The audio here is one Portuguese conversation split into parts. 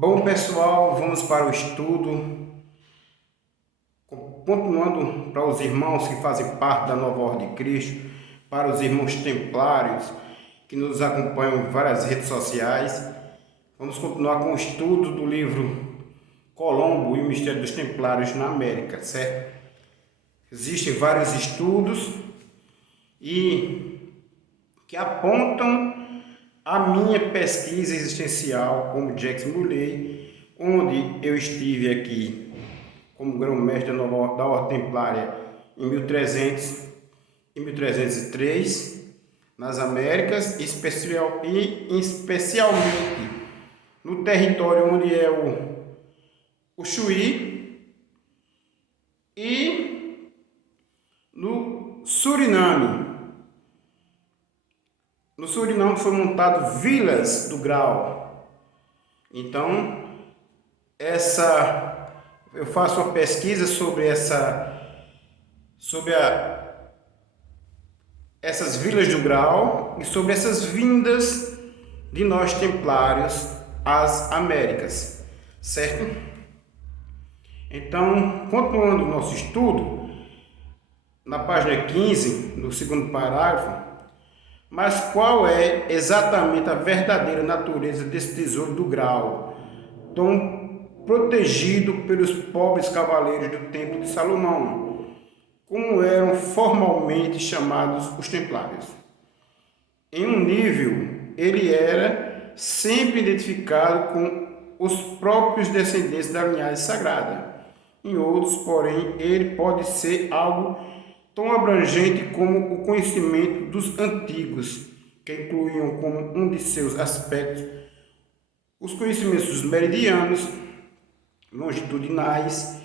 Bom, pessoal, vamos para o estudo. Continuando para os irmãos que fazem parte da Nova Ordem de Cristo, para os irmãos templários que nos acompanham em várias redes sociais, vamos continuar com o estudo do livro Colombo e o Mistério dos Templários na América, certo? Existem vários estudos e que apontam a minha pesquisa existencial como Jacques Molay, onde eu estive aqui como grão-mestre da Ordem Templária em 1300 e 1303 nas Américas, especialmente no território onde é o Chuí e no Suriname. No Suriname foi montado vilas do grau. Então, eu faço uma pesquisa sobre essas vilas do grau e sobre essas vindas de nós templários às Américas, certo? Então, continuando o nosso estudo, na página 15, no segundo parágrafo, mas qual é exatamente a verdadeira natureza desse tesouro do grau, tão protegido pelos pobres cavaleiros do Templo de Salomão, como eram formalmente chamados os templários? Em um nível, ele era sempre identificado com os próprios descendentes da linhagem sagrada. Em outros, porém, ele pode ser algo tão abrangente como o conhecimento dos antigos, que incluíam como um de seus aspectos os conhecimentos dos meridianos longitudinais,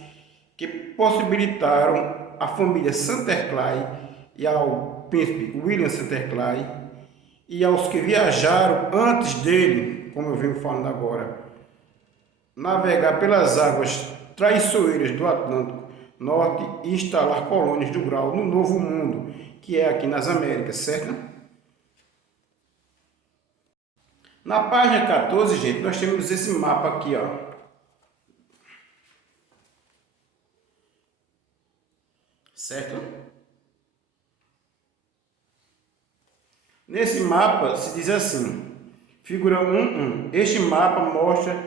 que possibilitaram à família Centerclair e ao príncipe William Centerclair e aos que viajaram antes dele, como eu venho falando agora, navegar pelas águas traiçoeiras do Atlântico Norte e instalar colônias do grau no Novo Mundo, que é aqui nas Américas, certo? Na página 14, gente, nós temos esse mapa aqui, ó. Certo? Nesse mapa se diz assim, figura 1.1. Este mapa mostra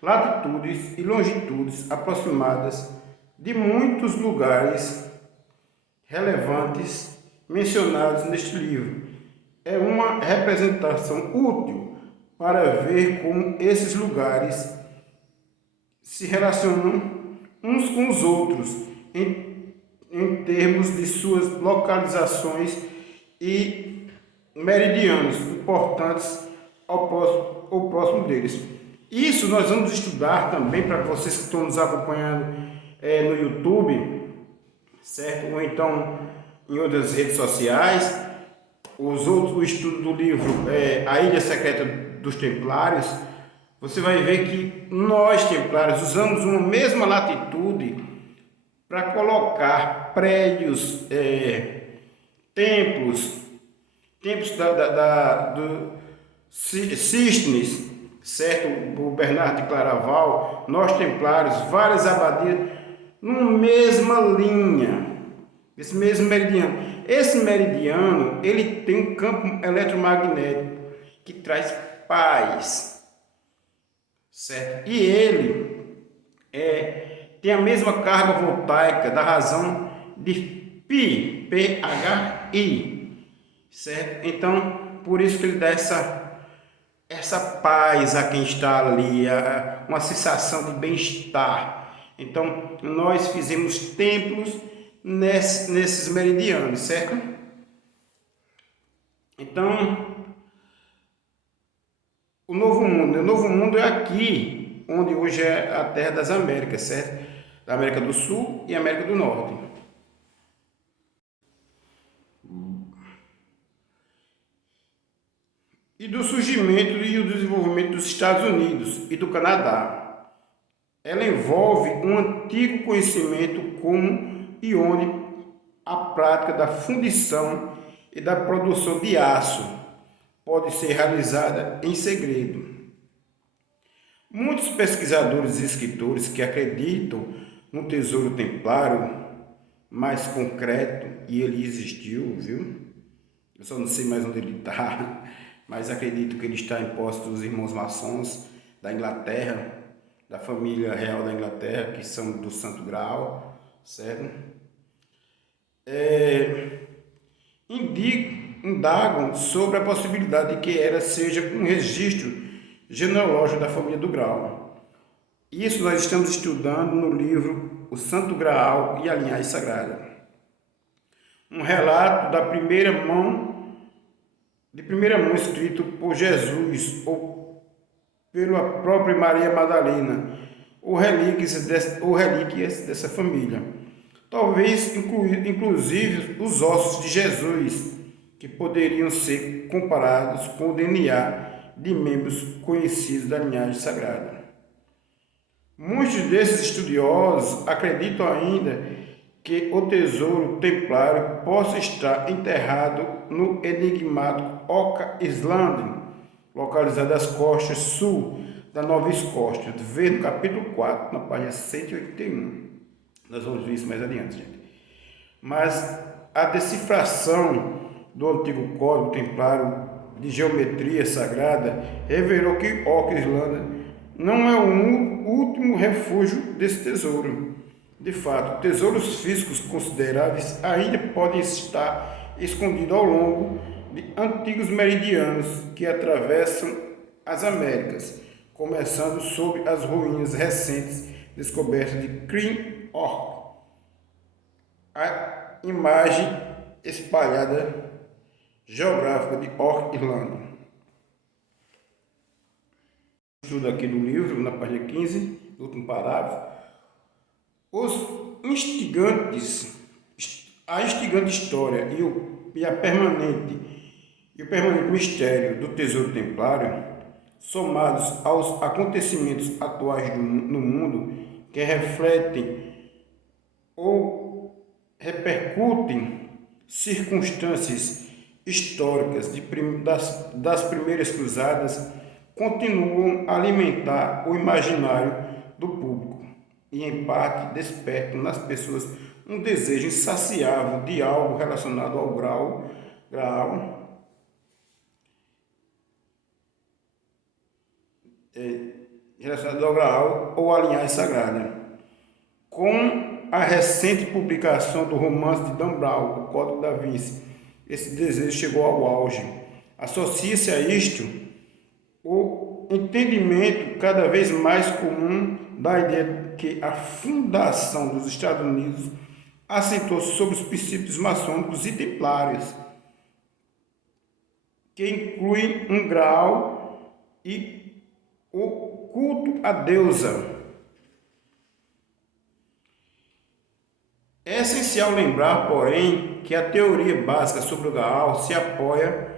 latitudes e longitudes aproximadas de muitos lugares relevantes mencionados neste livro. É uma representação útil para ver como esses lugares se relacionam uns com os outros em termos de suas localizações e meridianos importantes ao próximo deles. Isso nós vamos estudar também para vocês que estão nos acompanhando no YouTube, certo? Ou então em outras redes sociais. O estudo do livro A Ilha Secreta dos Templários, você vai ver que nós, templários, usamos uma mesma latitude para colocar prédios, templos do Cisnes, certo? O Bernardo de Claraval, nós templários, várias abadias, numa mesma linha, esse mesmo meridiano. Esse meridiano, ele tem um campo eletromagnético que traz paz, certo? E ele tem a mesma carga voltaica da razão de Pi, P-H-I, certo? Então, por isso que ele dá essa paz a quem está ali, uma sensação de bem-estar. Então, nós fizemos templos nesses meridianos, certo? Então, o Novo Mundo é aqui, onde hoje é a terra das Américas, certo? Da América do Sul e América do Norte. E do surgimento e o desenvolvimento dos Estados Unidos e do Canadá. Ela envolve um antigo conhecimento como e onde a prática da fundição e da produção de aço pode ser realizada em segredo. Muitos pesquisadores e escritores que acreditam no tesouro templário mais concreto, e ele existiu, viu? Eu só não sei mais onde ele está, mas acredito que ele está em posse dos irmãos maçons da Inglaterra, da família real da Inglaterra, que são do Santo Graal, certo? Indagam sobre a possibilidade de que era seja um registro genealógico da família do Graal. Isso nós estamos estudando no livro O Santo Graal e a Linhagem Sagrada. Um relato de primeira mão escrito por Jesus ou pela própria Maria Madalena, ou relíquias dessa família. Talvez inclusive os ossos de Jesus, que poderiam ser comparados com o DNA de membros conhecidos da linhagem sagrada. Muitos desses estudiosos acreditam ainda que o tesouro templário possa estar enterrado no enigmático Oca Island, localizado às costas sul da Nova Escócia. Vê no capítulo 4, na página 181. Nós vamos ver isso mais adiante, gente. Mas a decifração do antigo código templário de geometria sagrada revelou que Oca Island não é o último refúgio desse tesouro. De fato, tesouros físicos consideráveis ainda podem estar escondidos ao longo de antigos meridianos que atravessam as Américas, começando sob as ruínas recentes descobertas de Crim Orc. A imagem espalhada geográfica de Orc Island. Estudo aqui do livro, na página 15, no último parágrafo. A instigante história e o permanente mistério do tesouro templário, somados aos acontecimentos atuais no mundo que refletem ou repercutem circunstâncias históricas das primeiras cruzadas, continuam a alimentar o imaginário do público e, em parte, despertam nas pessoas um desejo insaciável de algo relacionado ao grau ou à linhagem sagrada. Com a recente publicação do romance de Dan Brown, O Código da Vinci, esse desejo chegou ao auge. Associa-se a isto o entendimento cada vez mais comum da ideia de que a fundação dos Estados Unidos assentou sobre os princípios maçônicos e templários, que incluem um grau e o culto à deusa. É essencial lembrar, porém, que a teoria básica sobre o Graal se apoia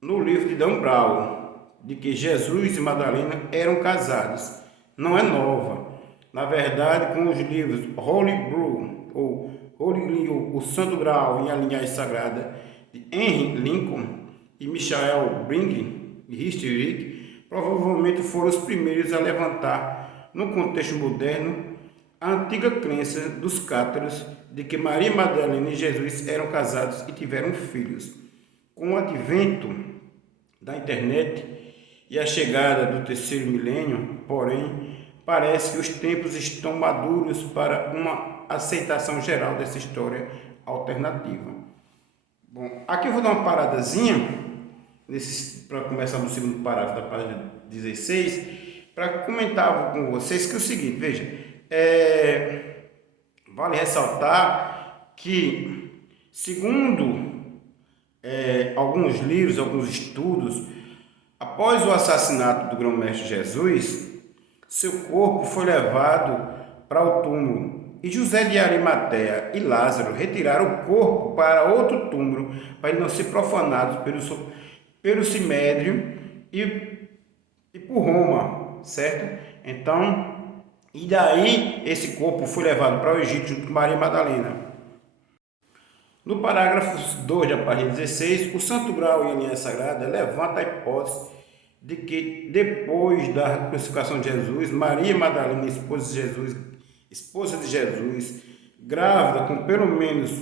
no livro de Dan Brown, de que Jesus e Madalena eram casados. Não é nova. Na verdade, com os livros Holy Grail, ou Holy Grail, O Santo Graal e a Linhagem Sagrada, de Henry Lincoln e Michael Brinkley, de History, provavelmente foram os primeiros a levantar, no contexto moderno, a antiga crença dos cátaros de que Maria Madalena e Jesus eram casados e tiveram filhos. Com o advento da internet e a chegada do terceiro milênio, porém, parece que os tempos estão maduros para uma aceitação geral dessa história alternativa. Bom, aqui eu vou dar uma paradazinha para começar no segundo parágrafo da página 16, para comentar com vocês que é o seguinte, veja, vale ressaltar que, segundo alguns livros, alguns estudos, após o assassinato do grão-mestre Jesus, seu corpo foi levado para o túmulo e José de Arimateia e Lázaro retiraram o corpo para outro túmulo para ele não ser profanado pelo Sinédrio e por Roma, certo? Então, e daí esse corpo foi levado para o Egito junto com Maria Madalena. No parágrafo 2 da página 16, o Santo Graal e a Linhagem Sagrada levanta a hipótese de que depois da crucificação de Jesus, Maria Madalena, esposa de Jesus, grávida com pelo menos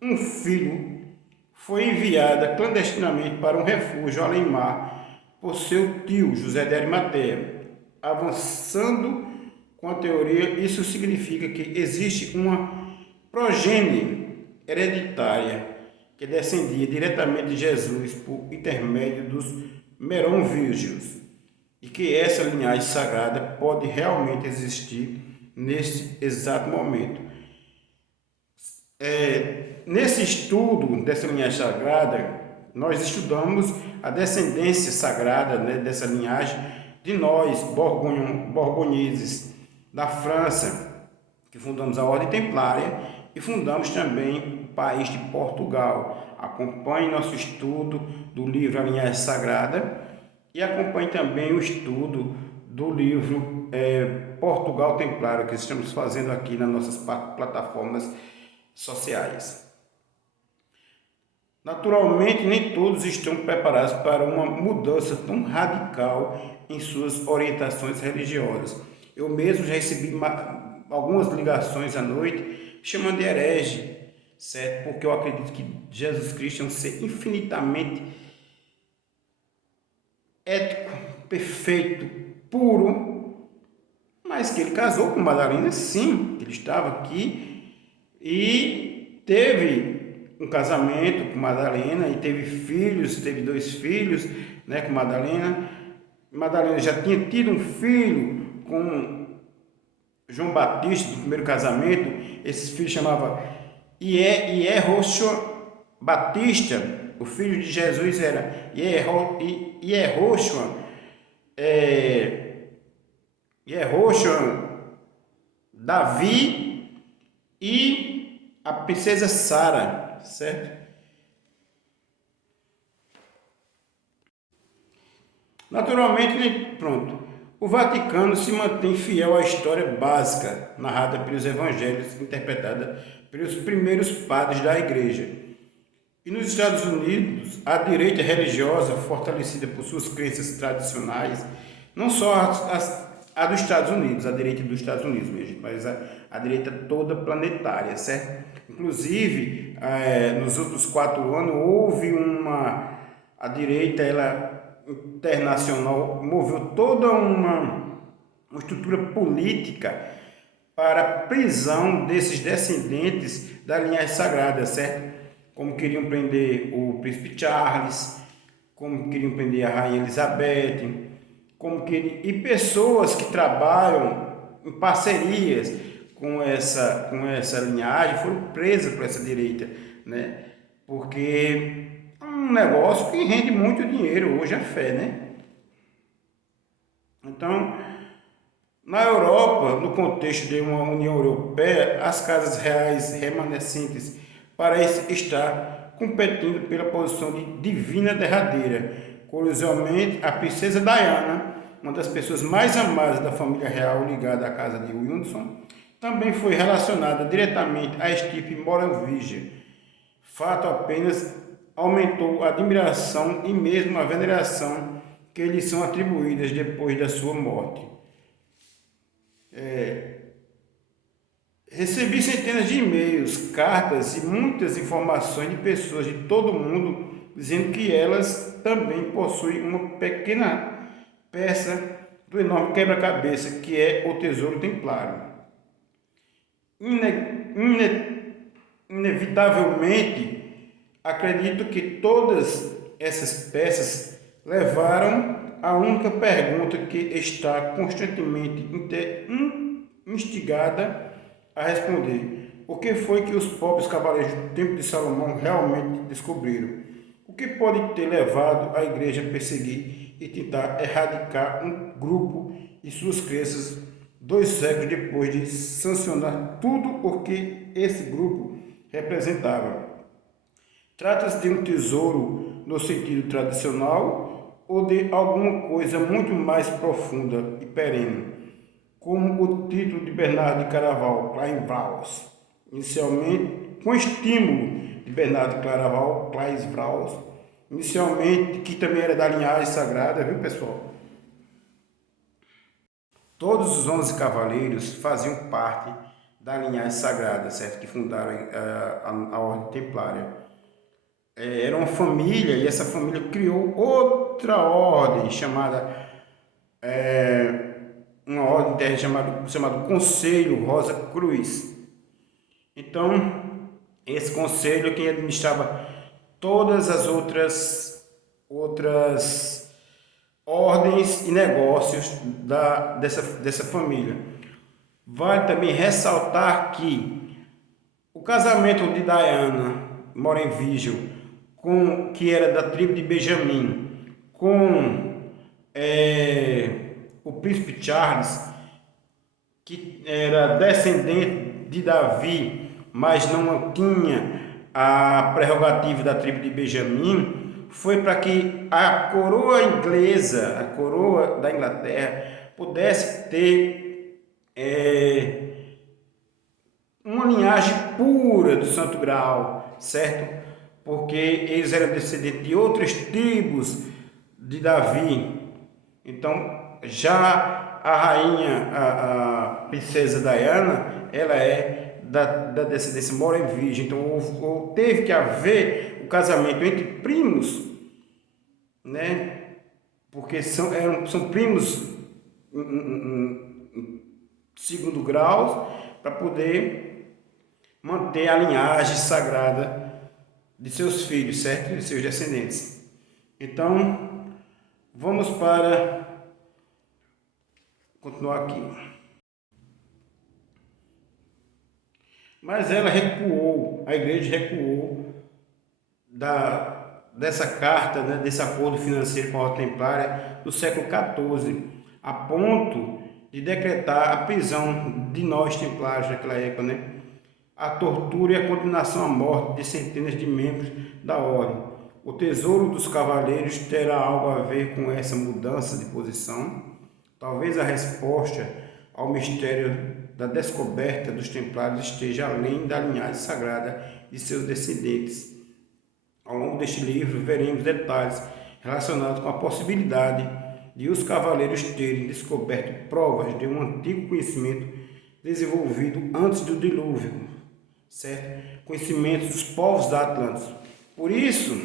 um filho, foi enviada clandestinamente para um refúgio além-mar por seu tio José de Arimateia. Avançando com a teoria, isso significa que existe uma progênie hereditária que descendia diretamente de Jesus por intermédio dos merovígios, e que essa linhagem sagrada pode realmente existir nesse exato momento. Nesse estudo dessa linhagem sagrada, nós estudamos a descendência sagrada, né, dessa linhagem de nós, borgonheses, da França, que fundamos a Ordem Templária e fundamos também o país de Portugal. Acompanhe nosso estudo do livro A Linhagem Sagrada e acompanhe também o estudo do livro Portugal Templário, que estamos fazendo aqui nas nossas plataformas sociais. Naturalmente, nem todos estão preparados para uma mudança tão radical em suas orientações religiosas. Eu mesmo já recebi algumas ligações à noite chamando de herege, certo? Porque eu acredito que Jesus Cristo é um ser infinitamente ético, perfeito, puro, mas que ele casou com Madalena, sim, ele estava aqui e teve um casamento com Madalena e teve filhos, teve 2 filhos, né, com Madalena. Madalena já tinha tido um filho com João Batista do primeiro casamento. Esse filho chamava Ierroxua Batista. O filho de Jesus era Ierroxua Davi e a princesa Sara, certo? Naturalmente, o Vaticano se mantém fiel à história básica narrada pelos evangelhos, interpretada pelos primeiros padres da Igreja. E nos Estados Unidos, a direita religiosa, fortalecida por suas crenças tradicionais, não só a dos Estados Unidos, a direita dos Estados Unidos, minha gente, mas a direita toda planetária, certo? Inclusive, nos últimos 4 anos, houve a direita, ela internacional, moveu toda uma estrutura política para a prisão desses descendentes da linhagem sagrada, certo? Como queriam prender o príncipe Charles, como queriam prender a rainha Elizabeth, e pessoas que trabalham em parcerias com essa linhagem foram presas por essa direita, né? Porque é um negócio que rende muito dinheiro hoje, a fé, né? Então, na Europa, no contexto de uma União Europeia, as casas reais remanescentes parecem estar competindo pela posição de divina derradeira. Curiosamente, a princesa Diana, uma das pessoas mais amadas da família real ligada à casa de Windsor, também foi relacionada diretamente à estirpe merovingia. Fato apenas aumentou a admiração e mesmo a veneração que lhes são atribuídas depois da sua morte. Recebi centenas de e-mails, cartas e muitas informações de pessoas de todo o mundo dizendo que elas também possuem uma pequena peça do enorme quebra-cabeça que é o Tesouro Templário. Inevitavelmente, acredito que todas essas peças levaram a única pergunta que está constantemente instigada a responder: o que foi que os pobres cavaleiros do Templo de Salomão realmente descobriram? O que pode ter levado a igreja a perseguir e tentar erradicar um grupo e suas crenças 2 séculos depois de sancionar tudo o que esse grupo representava? Trata-se de um tesouro no sentido tradicional ou de alguma coisa muito mais profunda e perene, como o título de Bernardo de Claraval, Clairvaux, inicialmente com estímulo de Bernardo de Claraval, Clairvaux, inicialmente, que também era da linhagem sagrada, viu, pessoal? Todos os 11 cavaleiros faziam parte da linhagem sagrada, certo? Que fundaram a Ordem Templária. Era uma família e essa família criou outra ordem chamada, uma ordem terra chamada Conselho Rosa Cruz. Então, esse conselho é quem administrava todas as outras ordens e negócios dessa família. Vale também ressaltar que o casamento de Diana Morenvigel, que era da tribo de Benjamim, com o príncipe Charles, que era descendente de Davi, mas não tinha a prerrogativa da tribo de Benjamim, foi para que a coroa inglesa, a coroa da Inglaterra, pudesse ter uma linhagem pura do Santo Graal, certo? Porque eles eram descendentes de outras tribos de Davi. Então, já a rainha, a princesa Diana, ela é da descendência Morenvigem. Então, teve que haver o casamento entre primos, né? Porque são primos em segundo grau, para poder manter a linhagem sagrada de seus filhos, certo? De seus descendentes. Então, vamos para continuar aqui. Mas ela recuou, a igreja recuou dessa carta, né, desse acordo financeiro com a Ordem Templária do século XIV, a ponto de decretar a prisão de nós templários naquela época, né? A tortura e a condenação à morte de centenas de membros da ordem. O tesouro dos cavaleiros terá algo a ver com essa mudança de posição? Talvez a resposta ao mistério da descoberta dos templários esteja além da linhagem sagrada de seus descendentes. Ao longo deste livro, veremos detalhes relacionados com a possibilidade de os cavaleiros terem descoberto provas de um antigo conhecimento desenvolvido antes do dilúvio, certo? Conhecimentos dos povos da Atlântida. Por isso,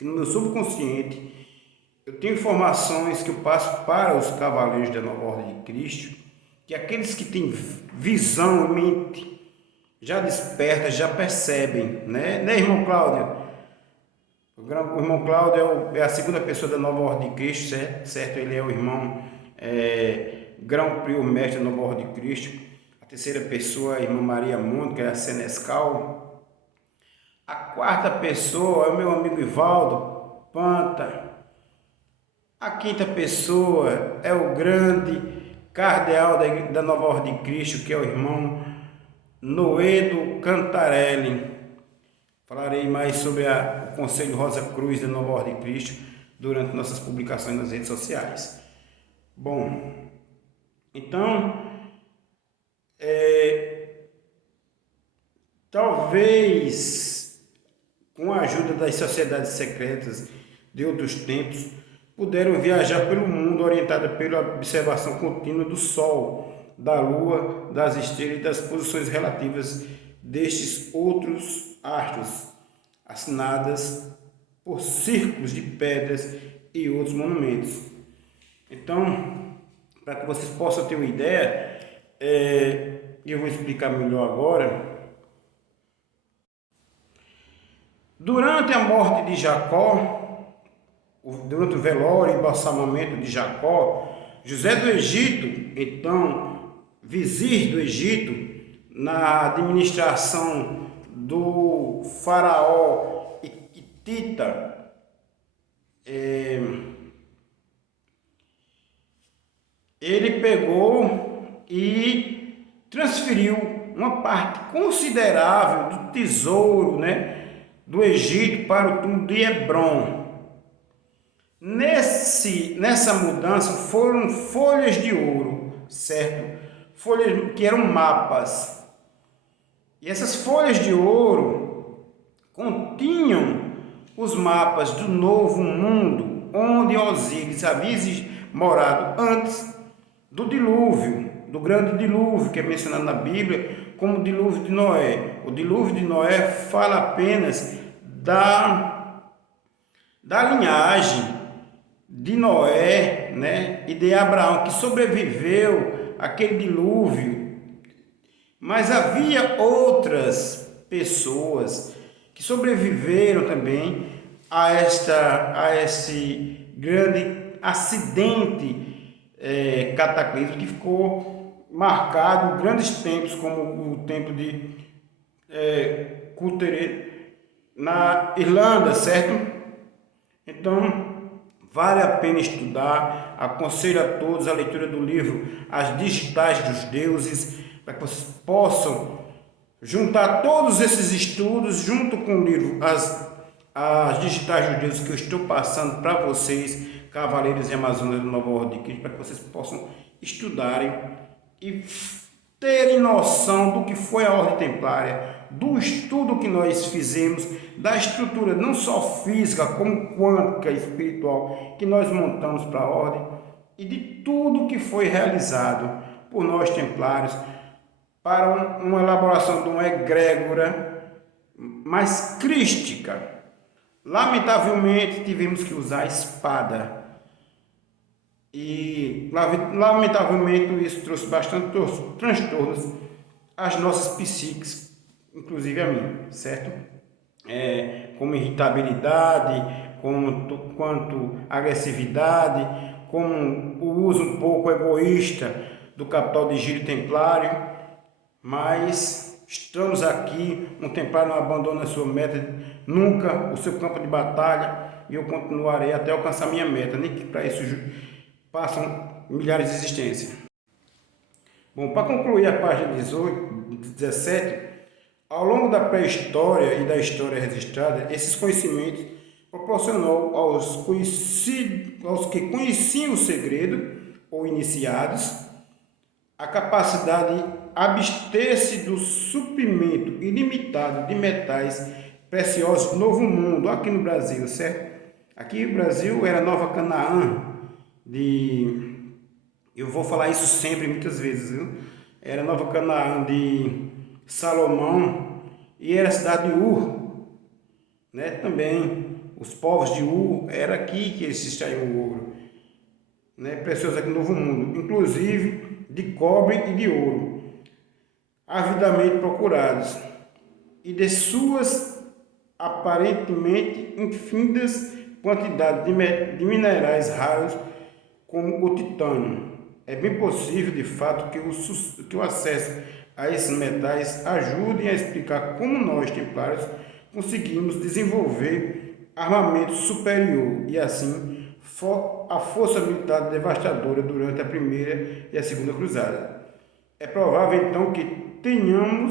no meu subconsciente, eu tenho informações que eu passo para os cavaleiros da Nova Ordem de Cristo, que aqueles que têm visão e mente já desperta, já percebem, né, irmão Cláudio? O irmão Cláudio é a segunda pessoa da Nova Ordem de Cristo, certo? Ele é o irmão grão prior mestre da Nova Ordem de Cristo. A terceira pessoa é a irmã Maria Mônica, é a Senescal. A quarta pessoa é o meu amigo Ivaldo Panta. A quinta pessoa é o grande cardeal da Nova Ordem de Cristo, que é o irmão Noedo Cantarelli. Falarei mais sobre o Conselho Rosa Cruz da Nova Ordem de Cristo durante nossas publicações nas redes sociais. Bom, então, talvez com a ajuda das sociedades secretas de outros tempos, puderam viajar pelo mundo orientada pela observação contínua do Sol, da Lua, das estrelas e das posições relativas destes outros astros, assinadas por círculos de pedras e outros monumentos. Então, para que vocês possam ter uma ideia, eu vou explicar melhor agora. Durante a morte de Jacó, durante o velório e embalsamamento de Jacó, José do Egito, então vizir do Egito, na administração do faraó Hitita, ele pegou e transferiu uma parte considerável do tesouro, né, do Egito para o túmulo de Hebrom. Nessa mudança foram folhas de ouro, certo? Folhas que eram mapas. E essas folhas de ouro continham os mapas do novo mundo, onde Osíris havia morado antes do dilúvio, do grande dilúvio, que é mencionado na Bíblia como o dilúvio de Noé. O dilúvio de Noé fala apenas da linhagem de Noé, né, e de Abraão, que sobreviveu àquele dilúvio. Mas havia outras pessoas que sobreviveram também a esse grande acidente cataclismo que ficou marcado em grandes tempos, como o tempo de Cútere na Irlanda, certo? Então, vale a pena estudar. Aconselho a todos a leitura do livro As Digitais dos Deuses, para que vocês possam juntar todos esses estudos junto com o livro As Digitais dos Deuses, que eu estou passando para vocês, Cavaleiros e Amazonas do Nova Ordem de Cristo, para que vocês possam estudarem e terem noção do que foi a Ordem Templária, do estudo que nós fizemos, da estrutura não só física, como quântica e espiritual que nós montamos para a Ordem, e de tudo que foi realizado por nós templários para uma elaboração de uma egrégora mais crística. Lamentavelmente, tivemos que usar a espada. E, lamentavelmente, isso trouxe bastante transtornos às nossas psiques, inclusive a mim, certo? Como irritabilidade, quanto agressividade, como o uso um pouco egoísta do capital de giro templário. Mas estamos aqui, um templário não abandona a sua meta nunca, o seu campo de batalha, e eu continuarei até alcançar minha meta, nem que para isso passam milhares de existências. Bom, para concluir a página 17, ao longo da pré-história e da história registrada, esses conhecimentos proporcionou aos que conheciam o segredo, ou iniciados, a capacidade de abster-se do suprimento ilimitado de metais preciosos do Novo Mundo, aqui no Brasil, certo? Aqui no Brasil era Nova Canaã, eu vou falar isso sempre, muitas vezes, viu? Era Nova Canaã de Salomão e era a cidade de Ur, né? Também os povos de Ur, era aqui que eles extraíam o ouro, né? Precioso aqui no Novo Mundo, inclusive de cobre e de ouro, avidamente procurados, e de suas aparentemente infindas quantidades de minerais raros, como o titânio. É bem possível, de fato, que o acesso a esses metais ajude a explicar como nós, templários, conseguimos desenvolver armamento superior e, assim, a força militar devastadora durante a Primeira e a Segunda Cruzada. É provável, então, que tenham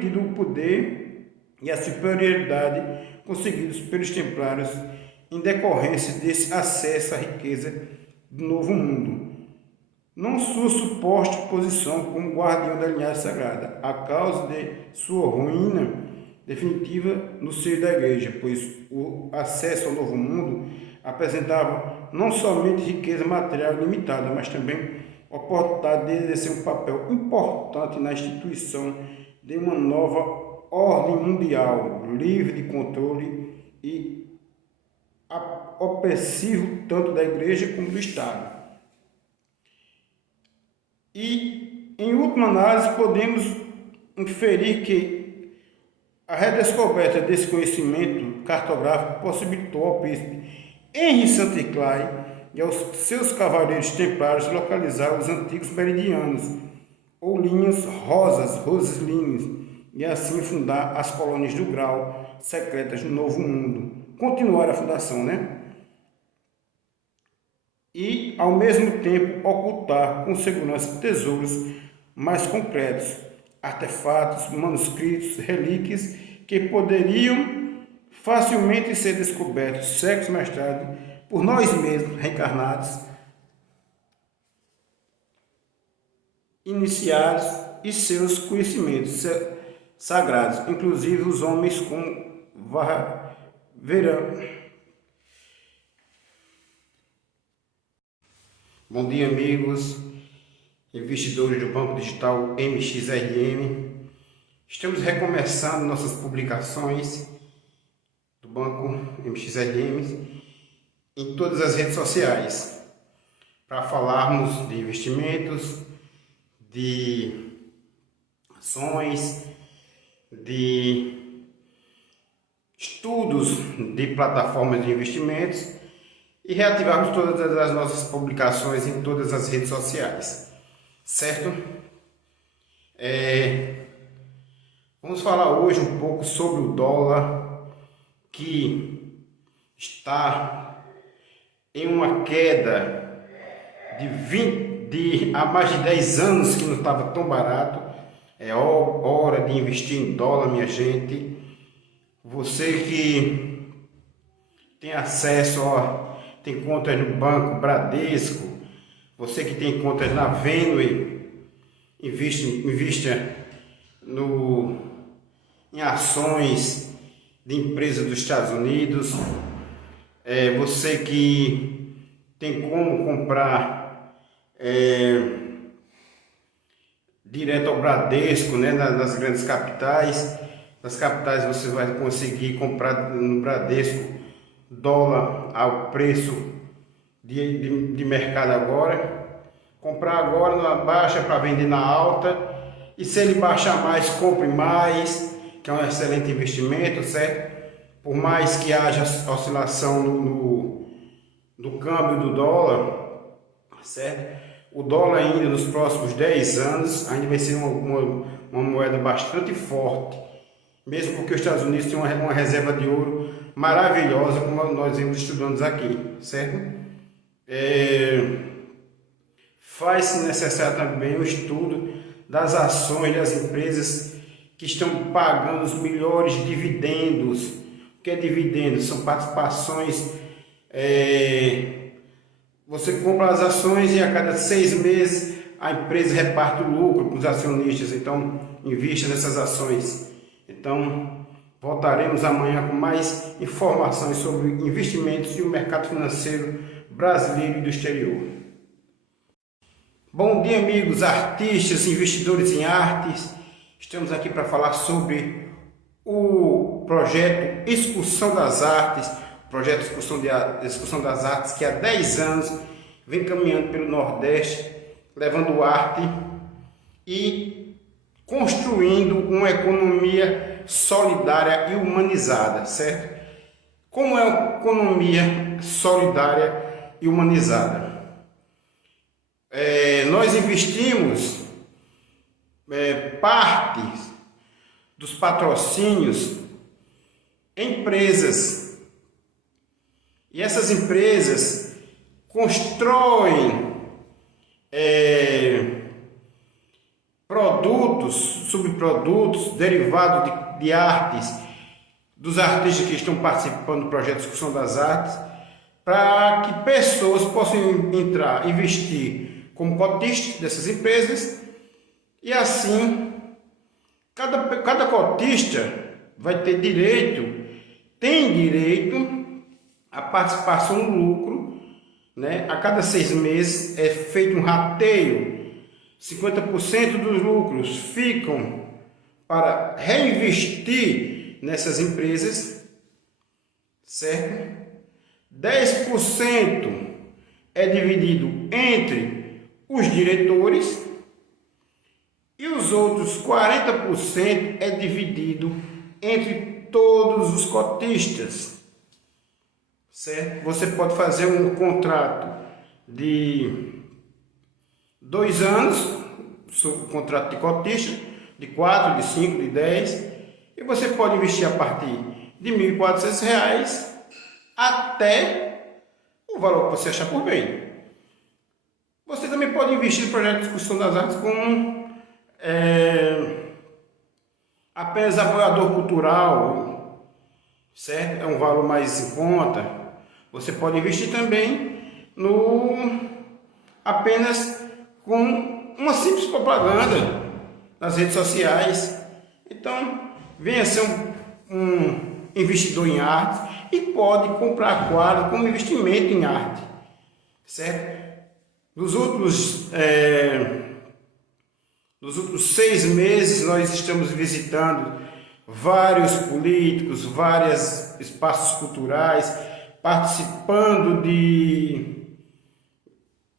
tido o poder e a superioridade conseguidos pelos templários em decorrência desse acesso à riqueza do Novo Mundo, não sua suposta posição como guardião da linhagem sagrada, a causa de sua ruína definitiva no seio da igreja, pois o acesso ao Novo Mundo apresentava não somente riqueza material limitada, mas também a oportunidade de exercer um papel importante na instituição de uma nova ordem mundial, livre de controle e opressivo tanto da igreja como do Estado. E, em última análise, podemos inferir que a redescoberta desse conhecimento cartográfico possibilitou ao príncipe Henri Saint-Clair e aos seus cavaleiros templários localizar os antigos meridianos, ou linhas rosas linhas, e assim fundar as colônias do grau secretas no Novo Mundo. Continuar a fundação, né? E, ao mesmo tempo, ocultar com segurança tesouros mais concretos, artefatos, manuscritos, relíquias que poderiam facilmente ser descobertos séculos mais tarde por nós mesmos reencarnados, iniciados e seus conhecimentos sagrados, inclusive os homens com verão. Bom dia, amigos, investidores do Banco Digital MXRM. Estamos recomeçando nossas publicações do Banco MXRM em todas as redes sociais, para falarmos de investimentos, de ações, de estudos de plataformas de investimentos e reativarmos todas as nossas publicações em todas as redes sociais, certo? Vamos falar hoje um pouco sobre o dólar, que está em uma queda há mais de 10 anos que não estava tão barato. É hora de investir em dólar, minha gente. Você que tem acesso, tem contas no Banco Bradesco, você que tem contas na Venue, invista em ações de empresas dos Estados Unidos. Você que tem como comprar direto ao Bradesco, né, nas grandes capitais. Nas capitais você vai conseguir comprar no Bradesco dólar ao preço de mercado agora. Comprar agora na baixa para vender na alta. E se ele baixar mais, compre mais, que é um excelente investimento, certo? Por mais que haja oscilação no câmbio do dólar, certo? O dólar ainda nos próximos 10 anos ainda vai ser uma moeda bastante forte, mesmo porque os Estados Unidos têm uma reserva de ouro maravilhosa, como nós vemos estudando aqui, certo? Faz-se necessário também o estudo das ações das empresas que estão pagando os melhores dividendos. O que é dividendos? São participações. Você compra as ações e a cada 6 meses a empresa reparte o lucro para os acionistas. Então, invista nessas ações. Então, voltaremos amanhã com mais informações sobre investimentos e o mercado financeiro brasileiro e do exterior. Bom dia, amigos, artistas, investidores em artes. Estamos aqui para falar sobre o projeto Excursão das Artes, projeto Excursão das Artes, que há 10 anos vem caminhando pelo Nordeste, levando arte e construindo uma economia solidária e humanizada, certo? Como é uma economia solidária e humanizada? Nós investimos parte dos patrocínios em empresas, e essas empresas constroem produtos, subprodutos derivados de artes, dos artistas que estão participando do projeto Excursão das Artes, para que pessoas possam investir como cotistas dessas empresas, e assim cada cotista tem direito à participação no lucro, né? A cada 6 meses é feito um rateio, 50% dos lucros ficam para reinvestir nessas empresas, certo? 10% é dividido entre os diretores e os outros 40% é dividido entre todos os cotistas, certo? Você pode fazer um contrato de 2 anos, contrato de cotista, de 4, de 5, de 10, e você pode investir a partir de R$ 1.400 até o valor que você achar por bem. Você também pode investir no projeto de Excursão das Artes com apenas apoiador cultural, certo? É um valor mais em conta. Você pode investir também apenas com uma simples propaganda nas redes sociais. Então, venha ser um investidor em arte e pode comprar quadro como investimento em arte, certo? Nos últimos 6 meses nós estamos visitando vários políticos, vários espaços culturais, participando de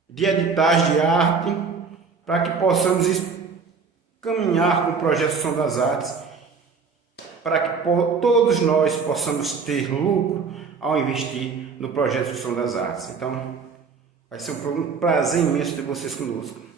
editais de arte, para que possamos caminhar com o projeto Som das Artes, para que todos nós possamos ter lucro ao investir no projeto Som das Artes. Então, vai ser um prazer imenso ter vocês conosco.